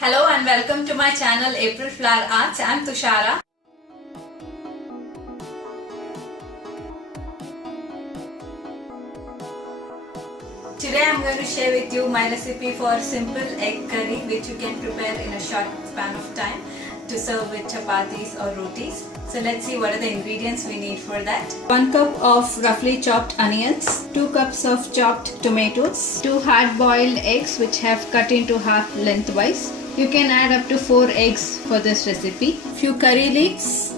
Hello and welcome to my channel April Flower Arts. I am Tushara. Today I am going to share with you my recipe for simple egg curry which you can prepare in a short span of time to serve with chapatis or rotis. So let's see what are the ingredients we need for that. 1 cup of roughly chopped onions, 2 cups of chopped tomatoes, 2 hard-boiled eggs which have cut into half lengthwise. You can add up to 4 eggs for this recipe. Few curry leaves,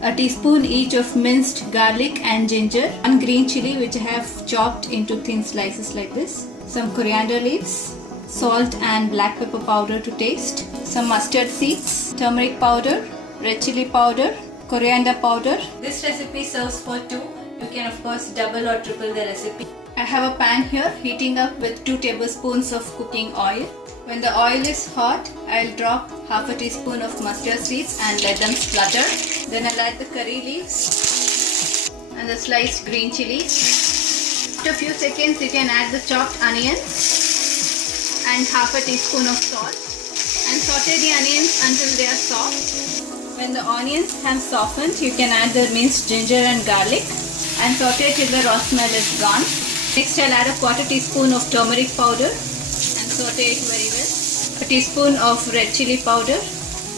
a teaspoon each of minced garlic and ginger, 1 green chili which I have chopped into thin slices like this, some coriander leaves, salt and black pepper powder to taste, some mustard seeds, turmeric powder, red chili powder, coriander powder. This recipe serves for 2. You can of course double or triple the recipe. I have a pan here heating up with 2 tablespoons of cooking oil. When the oil is hot, I'll drop half a teaspoon of mustard seeds and let them splutter. Then I'll add the curry leaves and the sliced green chilies. After a few seconds, you can add the chopped onions and half a teaspoon of salt and saute the onions until they are soft. When the onions have softened, you can add the minced ginger and garlic and saute till the raw smell is gone. Next, I'll add a quarter teaspoon of turmeric powder and saute it very well. A teaspoon of red chili powder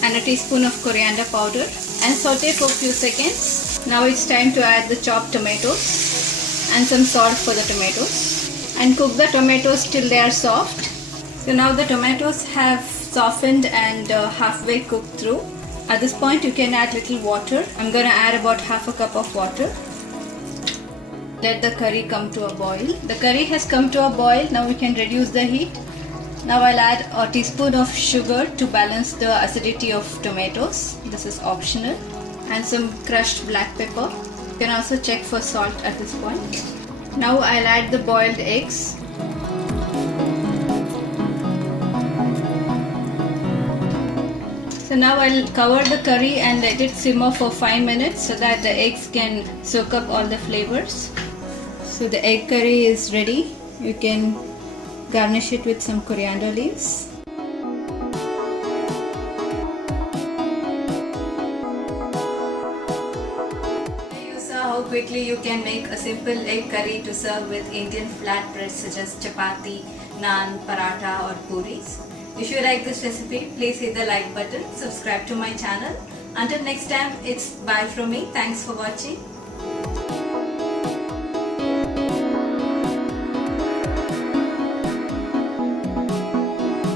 and a teaspoon of coriander powder and saute for a few seconds. Now it's time to add the chopped tomatoes and some salt for the tomatoes and cook the tomatoes till they are soft. So now the tomatoes have softened and halfway cooked through. At this point you can add little water. I'm going to add about half a cup of water. Let the curry come to a boil. The curry has come to a boil. Now we can reduce the heat. Now I'll add a teaspoon of sugar to balance the acidity of tomatoes. This is optional. And some crushed black pepper. You can also check for salt at this point. Now I'll add the boiled eggs. So now I'll cover the curry and let it simmer for 5 minutes so that the eggs can soak up all the flavors. So the egg curry is ready. You can garnish it with some coriander leaves. You saw how quickly you can make a simple egg curry to serve with Indian flatbreads such as chapati, naan, paratha or puris. If you like this recipe, please hit the like button, subscribe to my channel. Until next time, it's bye from me. Thanks for watching.